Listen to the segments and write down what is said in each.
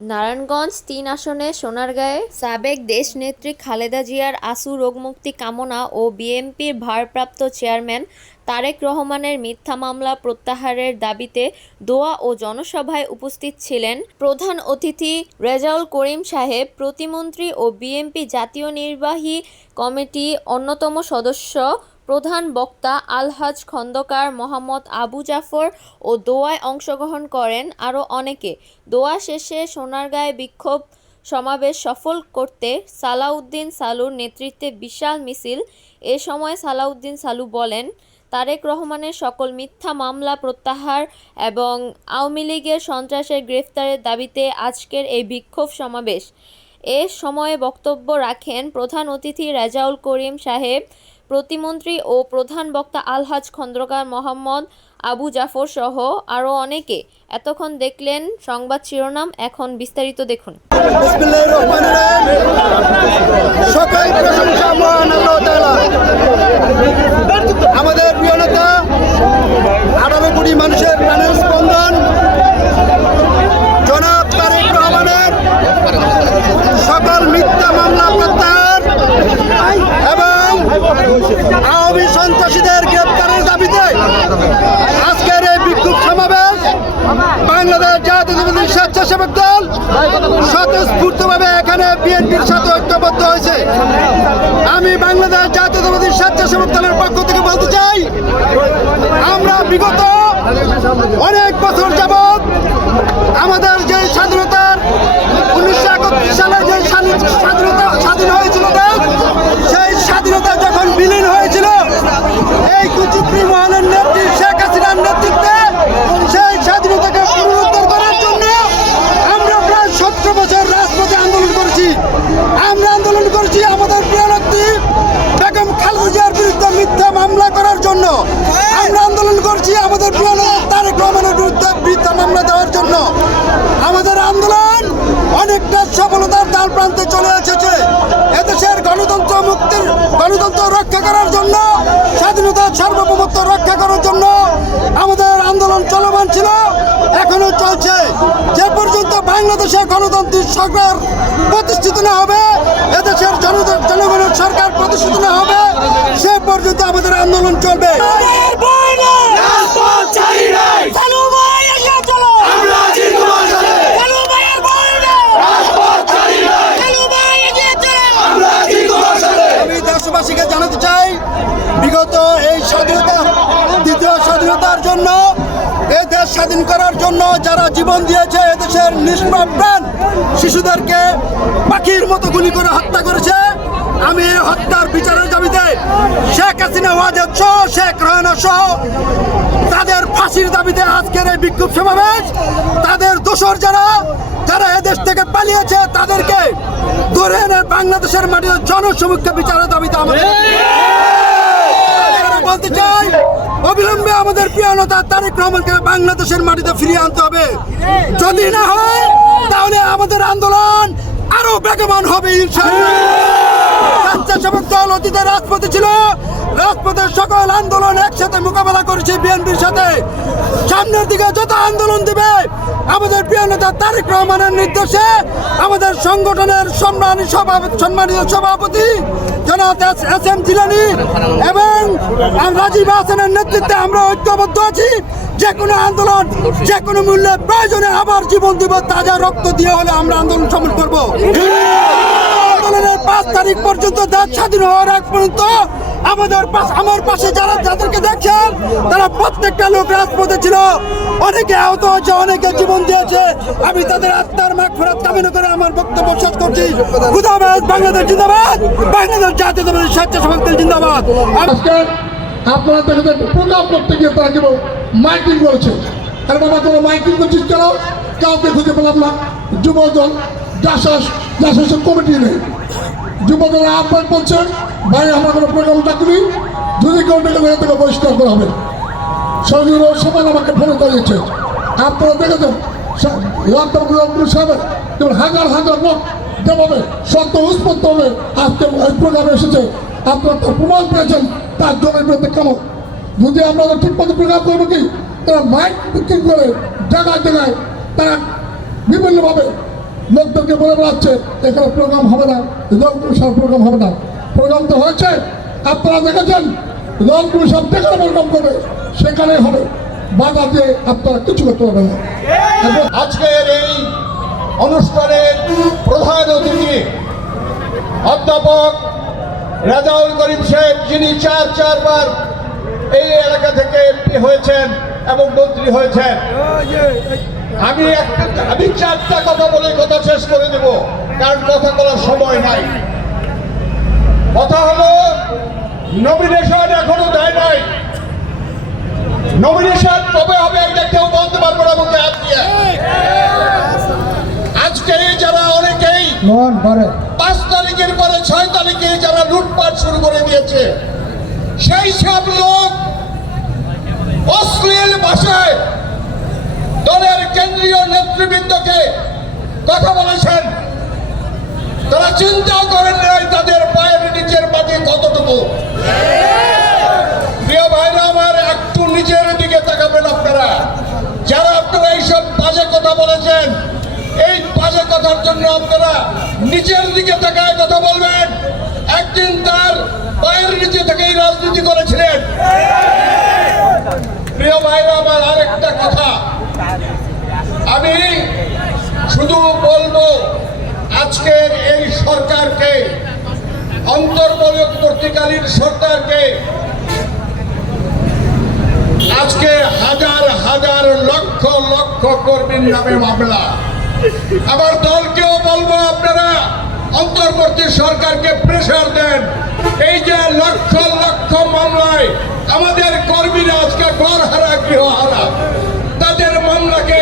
নারায়ণগঞ্জ-৩ আসনে সোনারগাঁয়ে সাবেক দেশনেত্রী খালেদা জিয়ার আশু রোগমুক্তি কামনা ও বিএনপির ভারপ্রাপ্ত চেয়ারম্যান তারেক রহমানের মিথ্যা মামলা প্রত্যাহারের দাবিতে দোয়া ও জনসভায় উপস্থিত ছিলেন প্রধান অতিথি রেজাউল করিম সাহেব, প্রতিমন্ত্রী ও বিএনপি জাতীয় নির্বাহী কমিটির অন্যতম সদস্য, প্রধান বক্তা আলহাজ খন্দকার মোহাম্মদ আবু জাফর ও দোয়ায় অংশগ্রহণ করেন আরও অনেকে। দোয়া শেষে সোনারগাঁয়ে বিক্ষোভ সমাবেশ সফল করতে সালাউদ্দিন সালুর নেতৃত্বে বিশাল মিছিল। এ সময় সালাউদ্দিন সালু বলেন, তারেক রহমানের সকল মিথ্যা মামলা প্রত্যাহার এবং আওয়ামী লীগের সন্ত্রাসের গ্রেফতারের দাবিতে আজকের এই বিক্ষোভ সমাবেশ। এ সময়ে বক্তব্য রাখেন প্রধান অতিথি রেজাউল করিম সাহেব, প্রতিমন্ত্রী ও প্রধান বক্তা আলহাজ খন্দকার মোহাম্মদ আবু জাফর সহ আরও অনেকে। এতক্ষণ দেখলেন সংবাদ শিরোনাম, এখন বিস্তারিত দেখুন। আমাদের প্রিয় নেতা 18 কোটি মানুষের প্রাণের স্পন্দন জনাব তারেক রহমানের সকল মিথ্যা মামলা প্রত্যাহার এবং আওয়ামী সন্ত্রাসীদের গ্রেপ্তারের দাবিতে আজকের এই বিক্ষোভ সমাবেশ বাংলাদেশ জাতীয়তাবাদী স্বেচ্ছাসেবক দল স্বতঃস্ফূর্তভাবে এখানে বিএনপির সাথে ঐক্যবদ্ধ হয়েছে। আমি বাংলাদেশ জাতীয়তাবাদী স্বেচ্ছাসেবক দলের পক্ষ থেকে বলতে চাই, আমরা বিগত অনেক বছর যাবৎ আমাদের যে স্বাধীনতার 1931 সালে যে স্বাধীন হয়েছিল সেই স্বাধীনতা যখন বিলীন হয়েছিল, এই কুচক্রী মহলের নেত্রী শেখ হাসিনার নেতৃত্বে সেই স্বাধীনতাকে পুনরুদ্ধার করার জন্য আমরা প্রায় 17 বছর রাজপথে আন্দোলন করেছি। আমরা আন্দোলন করেছি আমাদের প্রিয় নেত্রী বেগম খালেদা জিয়ার বিরুদ্ধে মিথ্যা মামলা করার জন্য। আমরা আন্দোলন করছি আমাদের প্রিয় নেতা তারেক রহমানের বিরুদ্ধে মিথ্যা মামলা দেওয়ার জন্য। আমাদের আন্দোলন অনেকটা সফলতার দ্বার প্রান্তে চলে এসেছে। এদেশের গণতন্ত্র রক্ষা করার জন্য, স্বাধীনতার সার্বভৌমত্ব রক্ষা করার জন্য আমাদের আন্দোলন চলমান ছিল, এখনো চলছে। যে পর্যন্ত বাংলাদেশে গণতান্ত্রিক সরকার প্রতিষ্ঠিত না হবে, এদেশের জনগণের সরকার প্রতিষ্ঠিত না হবে, সে পর্যন্ত আমাদের আন্দোলন চলবে। দেশবাসীকে জানাতে চাই, বিগত এই স্বাধীনতা, দ্বিতীয় স্বাধীনতার জন্য, এই দেশ স্বাধীন করার জন্য যারা জীবন দিয়েছে, এদেশের নিষ্পাপ প্রাণ শিশুদেরকে পাখির মতো গুলি করে হত্যা করেছে, আমি এই হত্যার বিচারের দাবিতে শেখ হাসিনা ওয়াজেদ সহ শেখ রেহানা সহ তাদের ফাঁসির দাবিতে আজকের এই বিক্ষোভ সমাবেশ। তাদের দোষর যারা এদেশ থেকে পালিয়েছে তাদেরকে ধরে এনে বাংলাদেশের মাটিতে জনসমক্ষে বিচারের দাবিতে আমাদের বলতে চাই, অবিলম্বে আমাদের প্রিয় নেতা তারেক রহমানকে বাংলাদেশের মাটিতে ফিরিয়ে আনতে হবে। যদি না হয় তাহলে আমাদের আন্দোলন আরো বেগবান হবে ইনশাআল্লাহ। স্বেচ্ছাসেবক দল অতীতে রাজপথে ছিল, রাজপথের সকল আন্দোলন একসাথে মোকাবেলা করেছে বিএনপির সাথে। সামনের দিকে যত আন্দোলন দিবে, আমাদের প্রিয় নেতা তারেক রহমানের নির্দেশে আমাদের সংগঠনের সম্মানিত সভাপতি জনাব এস.এম. জিলানী এবং রাজীব হাসানের নেতৃত্বে আমরা ঐক্যবদ্ধ আছি। যে কোনো আন্দোলন, যে কোনো মূল্যে প্রয়োজনে আবার জীবন দিব, তাজা রক্ত দিয়ে হলে আমরা আন্দোলন সফল করব। আন্দোলনের 5 তারিখ পর্যন্ত দেশ স্বাধীন হওয়ার আগ পর্যন্ত আমার পাশে যাদেরকে দেখছেন, তারা প্রত্যেকটা লোক রাজপথে ছিল, অনেকে আহত হয়েছে, অনেকে জীবন দিয়েছে। আমি তাদের আত্মার মাগফিরাত কামনা করে আমার বক্তব্য শেষ করছি। খুদাবাদ, বাংলাদেশ জিন্দাবাদ, বাংলাদেশ জাতীয়তাবাদী স্বেচ্ছাসেবক দল জিন্দাবাদ। আপনারা দেখেছেন প্রোগ্রাম করতে গিয়ে তারা কেবল মাইকিং করেছে। আরে বাবা, কোনো মাইকিং করছিস কেন? কাউকে খুঁজে পেলাম না। যুবদল জাসাসের কমিটি নেই। যুবদলের আহ্বান বলছেন, ভাই আমরা কোনো প্রোগ্রাম ডাকিনি, যদি কেউ ডেকে থেকে থেকে বহিষ্কার করা হবে। সজীব সমান আমাকে ফোন করিয়েছে। আপনারা দেখেছেন যেমন হাজার হাজার লোক যেভাবে সত্য উৎপত্ত হবে আজকে এই প্রোগ্রামে এসেছে, আপনারা তো প্রমাণ পেয়েছেন তার জনের বিরুদ্ধে কেমন। যদি আমরা ঠিক মতো প্রোগ্রাম করবো কি, তারা মাইক বিক্রি করে জায়গায় জায়গায় তারা বিভিন্নভাবে লোকদেরকে বলে বেড়াচ্ছে এখানে প্রোগ্রাম হবে না, রংপুর সাহেব প্রোগ্রাম হবে না। প্রোগ্রাম তো হয়েছে, আপনারা দেখেছেন। রংপুর সাহেব যেখানে প্রোগ্রাম করবে সেখানেই হবে, বাধা দিয়ে আপনারা কিছু করতে পারবেন না। আজকের এই অনুষ্ঠানের প্রধান অতিথি অধ্যাপক রেজাউল করিম শেখ, যিনি চারবার এই এলাকা থেকে এমপি হয়েছেন এবং মন্ত্রী হয়েছেন। আমি চারটা কথা বলে কথা শেষ করে দেব, কারণ কথা বলার সময় নাই। কথা হলো, নমিনেশন এখনো দেয় নাই। নমিনেশন কবে হবে এটা কেউ বলতে পারবো না বলতে দিয়ে। আজকে যারা অনেকেই 5 তারিখের পরে 6 তারিখে যারা লুটপাট শুরু করে দিয়েছে, সেই সব লোক অশ্লীল ভাষায় দলের কেন্দ্রীয় নেতৃবৃন্দকে কথা বলেছেন। তারা চিন্তাও করেন নাই তাদের পায়ের নিচের মাটি কতটুকু। প্রিয় ভাইরা আমার, একটু নিজের দিকে তাকাবেন আপনারা। যারা আপনারা এইসব বাজে কথা বলেছেন, এই বাজে কথার জন্য আপনারা নিজের দিকে তাকায় কথা বলবেন। একদিন তার পায়ের নিচে থেকেই রাজনীতি করেছিলেন। প্রিয় ভাইরা আমার, আরেকটা কথা আমি শুধু বলবো, আজকের এই সরকারকে, অন্তর্বর্তীকালীন সরকারকে আজকে হাজার হাজার লক্ষ লক্ষ কর্মীর নামে মামলা। আমার দলকেও বলবো, আপনারা অন্তর্বর্তী সরকারকে প্রেসার দেন। এই যে লক্ষ লক্ষ মামলায় আমাদের কর্মীরা আজকে ঘরহারা, গৃহহারা, তাদের মামলাকে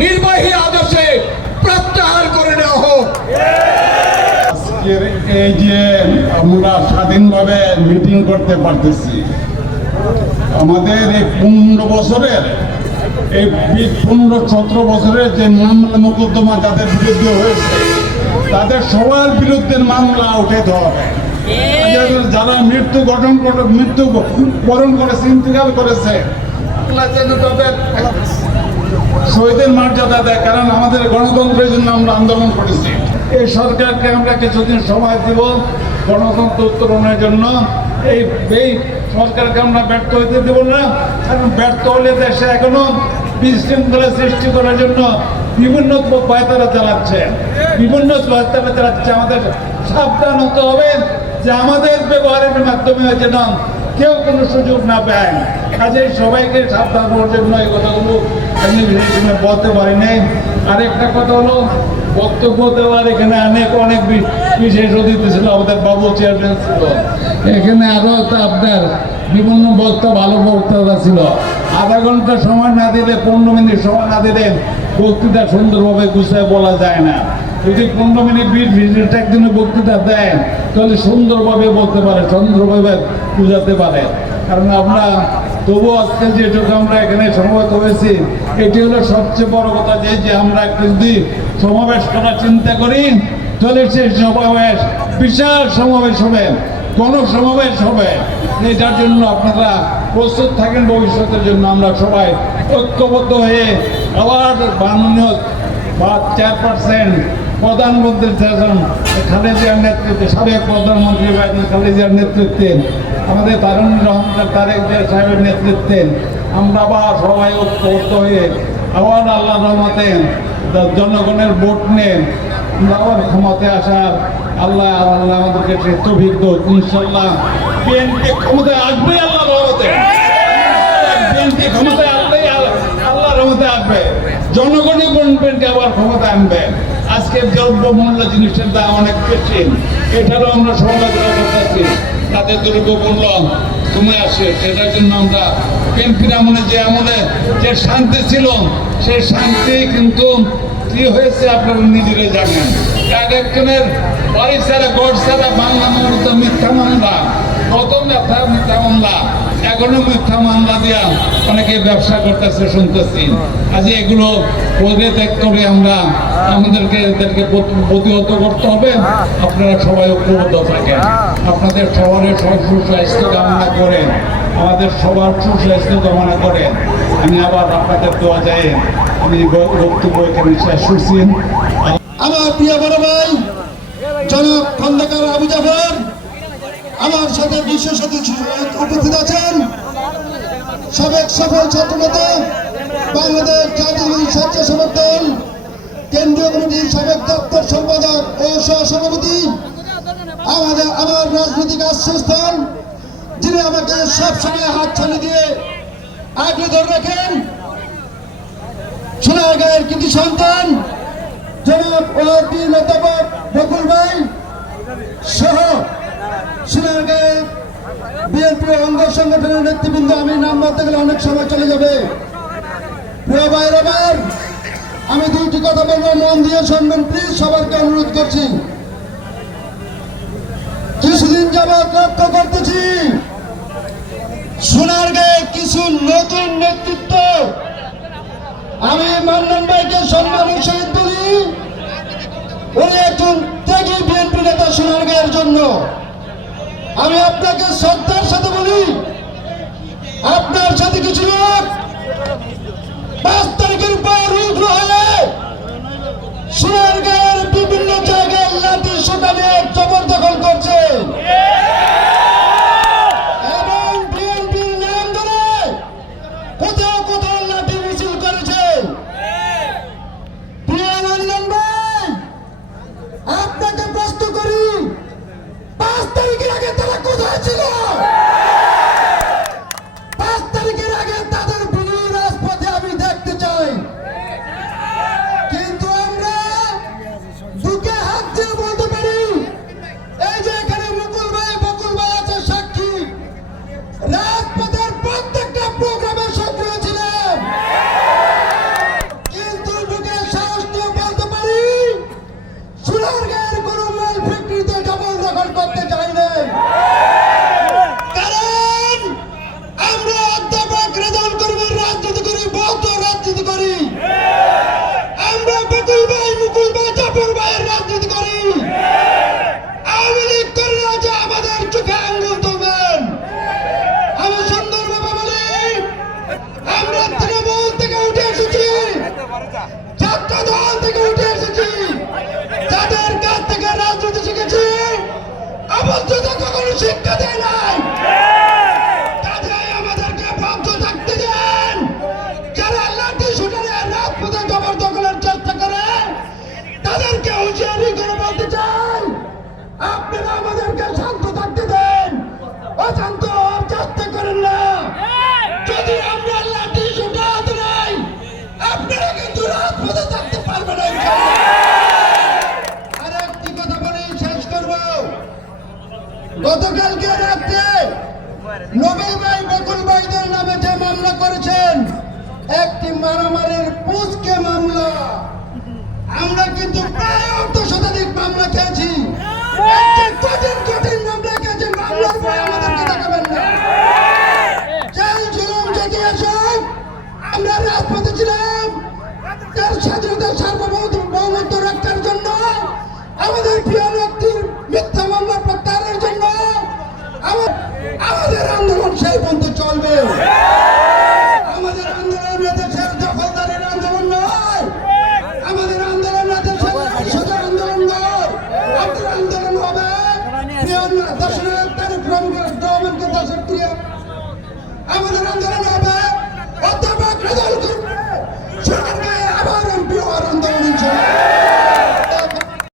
নির্বাহী আদেশে প্রত্যাহার করে নেওয়া হোক। এই যে আমরা স্বাধীনভাবে মিটিং করতে পারতেছি, আমাদের এই 15 বছরের, এই 15-17 বছরের যে মামলা মোকদ্দমা যাদের বিরুদ্ধে হয়েছে, তাদের সবার বিরুদ্ধে মামলা উঠাতে হবে। যারা মৃত্যু বরণ করেছে, ইন্তেকাল করেছে, আল্লাহ যেন তাদের শহীদের মর্যাদা দেয়। কারণ আমাদের গণতন্ত্রের জন্য আমরা আন্দোলন করেছি। এই সরকারকে আমরা কিছুদিন সময় দিব গণতন্ত্র উত্তরণের জন্য। এই সরকারকে আমরা ব্যর্থ হইতে দেব না। কারণ ব্যর্থ হলে দেশে এখনো বিশৃঙ্খলা সৃষ্টি করার জন্য বিভিন্ন পায়তারা চালাচ্ছে। আমাদের সাবধান হতে হবে যে আমাদের ব্যবহারের মাধ্যমে যেন কেউ কোনো সুযোগ না পায়। কাজেই সবাইকে সাবধান হওয়ার জন্য এই কথাগুলো আমি বলতে পারি নাই। আরেকটা কথা হলো, বক্তব্য দেওয়ার এখানে অনেক বিশেষ অতিথি ছিল, আমাদের বাবু চেয়ারম্যান ছিল, এখানে আরো আপনার বিভিন্ন বক্তা, ভালো বক্তারা ছিল। আধা ঘন্টা সময় না দিলে, 15 মিনিট সময় না দিলে বক্তৃতা সুন্দরভাবে গুছায় বলা যায় না। যদি 15 মিনিট 20 মিনিট একদিনে বক্তৃতা দেন, তাহলে সুন্দরভাবে বলতে পারে, সুন্দরভাবে বুঝাতে পারে। কারণ আমরা তবু আজকে যেটুকু আমরা এখানে সমবেত হয়েছি, এটি হলো সবচেয়ে বড় কথা, যে আমরা যদি সমাবেশ করার চিন্তা করি, তাহলে সেই সমাবেশ বিশাল সমাবেশ হবে, গণসমাবেশ হবে। এটার জন্য আপনারা প্রস্তুত থাকেন ভবিষ্যতের জন্য। আমরা সবাই ঐক্যবদ্ধ হয়ে আবার মাননীয় চেয়ারপারসন, প্রধানমন্ত্রী খালেদা জিয়ার নেতৃত্বে, সাবেক প্রধানমন্ত্রী খালেদা জিয়ার নেতৃত্বে, আমাদের তারেক জিয়া সাহেবের নেতৃত্বে আমরা আবার সবাই ঐক্যবদ্ধ হয়ে আবার আল্লাহ রহমতে জনগণের ভোট নিয়ে আমরা আবার ক্ষমতায় আসার আল্লাহ আমাদেরকে সে তৌফিক দেন। ইনশাআল্লাহ বিএনপি ক্ষমতায় আসবে আল্লাহ রহমতে। বিএনপি ক্ষমতায় আসলেই আল্লাহ রহমতে আসবে, জনগণই বিএনপিকে আবার ক্ষমতায় আনবে। আজকে দ্রব্যমূল্য জিনিসের দাম অনেক বেশি, এটারও আমরা সমালোচনা করতেছি। তাদের দ্রব্যমূল্য কমে আসে, সেটার জন্য আমরা বিএনপির আমলে যে শান্তি ছিল, সেই শান্তি কিন্তু কি হয়েছে আপনারা নিজেরাই জানেন। এক একজনের বাড়ি ছাড়া, ঘর ছাড়া, বাংলা মামলা, মিথ্যা মামলা, কত মিথ্যা মামলা, এখনো মিথ্যা মামলা দিয়া অনেকে ব্যবসা করতেছে শুনতেছি। আজ এগুলো পরিত্যাগ করে আমরা আমাদেরকে এদেরকে প্রতিহত করতে হবে। আপনারা সবাই ঐক্যবদ্ধ থাকেন, আপনাদের সবার সুস্বাস্থ্য কামনা করেন, আমাদের সবার সুস্বাস্থ্য কামনা করেন। আমি আবার আপনাদের দোয়া চাই। আমি বক্তব্য এখানে শেষ করছি। আমার প্রিয় বড় ভাই জনাব খন্দকার আবু জাফর, আমার সাথে বিশেষ অতিথি উপস্থিত আছেন সাবেক সফল ছাত্রনেতা বাংলাদেশ জাতীয় স্বেচ্ছাসেবক দল কেন্দ্রীয় কমিটির সাবেক দপ্তর সম্পাদক ও সহসভাপতি, আমার রাজনৈতিক আশ্রয়স্থল, যিনি আমাকে সবসময় হাতছানি দিয়ে আগলে ধরে রাখেন, সোনারগাঁয়ের কৃতি সন্তান জনাব ওয়ার্ডি অধ্যাপক বকুল ভাই সহ সোনারগাঁয়ের বিএনপি অঙ্গ সংগঠনের নেতৃবৃন্দ। আমি নাম বলতে গেলে অনেক সময় চলে যাবে। প্রিয় ভাইয়ের আমার, আমি দুইটি কথা বলবো, মন দিয়ে শুনবেন প্লিজ, সবাইকে অনুরোধ করছি। কিছুদিন যাবৎ লক্ষ্য করতেছি সোনারগাঁয়ে কিছু নতুন নেতৃত্ব, আমি মান্নান ভাইকে সম্মানের সহিত বলি, উনি একজন ত্যাগী বিএনপি নেতা সোনারগাঁয়ের জন্য। আমি আপনাকে শ্রদ্ধার সাথে বলি, আপনার সাথে কিছু লোক 5 তারিখের পর রুগ্ন হয়ে সোনারগাঁয়ের বিভিন্ন জায়গায় লাঠি সোটা নিয়ে জবরদখল করছে এবং বিএনপির নাম ধরে কোথাও কোথাও লাঠি মিছিল করেছে। প্রিয় মান্নান ভাই, আপনাকে প্রশ্ন করি, 5 তারিখের আগে তারা কোথায় ছিল? 5 তারিখের আগে তাদের বিজয়ী রাজপথে আমি দেখতে চাই। কিন্তু আমরা বুকে হাত দিয়ে বলতে পারি, এই যে এখানে মুকুল ভাই বকুল ভাই আছে সাক্ষী, রাজপথের প্রত্যেকটা প্রোগ্রামে সক্রিয় ছিলেন। কিন্তু বুকে সাহস দিয়ে বলতে পারি, সোনারগাঁয়ের কোনো মাল ফ্যাক্টরিতে জবরদখল করতে চাই নাই। কারণ আমরা অধ্যাপক রেজাউল করিমের রাজনীতি করি, বৌদ্ধ রাজনীতি করি, আমরা বকুল ভাই মুকুল ভাই জাফর ভাইয়ের রাজনীতি করি। আওয়ামী লীগ করি না যে আমাদের চোখে আঙ্গুল তুলবেন। আমি সুন্দরভাবে বলি, আমরা তৃণমূল থেকে উঠে এসেছি, ছাত্র দল থেকে উঠে এসেছি, যাদের কাছ থেকে রাজনীতি শিখেছি, অবস্থিত কখনো শিক্ষা দেয় নাই। কাজেই আমাদেরকে বাধ্য থাকতে দেন। যারা লাঠি শুটে নিয়ে রাজপথে জবরদখলের চেষ্টা করে, তাদেরকে হুঁশিয়ারি করে বলতে চাই, আপনারা আমাদেরকে শান্ত থাকতে দেন, অশান্ত হওয়ার চেষ্টা করেন না। যদি আমরা লাঠি শুটে হাতে নাই, আপনারা কিন্তু রাজপথে থাকতে পারবেন না ইনশাআল্লাহ। আরেকটি কথা বলে শেষ করব। গতকালকে রাত্রে নবী ভাই বকুল ভাইদের নামে যে মামলা করেছেন, একটি মারামারির পুচকে মামলা। আমরা কিন্তু প্রায় 8 শতাধিক মামলা খেয়েছি, একটি কঠিন কঠিন মামলা খেয়েছি। মামলার ভয় আমাদেরকে দেখাবেন না। জেল জুলুম যদি আসুক, আমরা রাজপথে ছিলাম তার স্বাধীনতা সার্বভৌমত্ব রক্ষার জন্য, আমাদের প্রিয় ব্যক্তির মিথ্যা মামলা প্রত্যাহারের জন্য। আমাদের আন্দোলন সেই পর্যন্ত চলবে। আমাদের আন্দোলন দেশের দখলদারের আন্দোলন নয়, আমাদের আন্দোলন দেশের সোজা আন্দোলন নয়। আমাদের আন্দোলন হবে প্রিয় দেশের তারিখ রহমানকে দেশের প্রিয়। আমাদের আন্দোলন হবে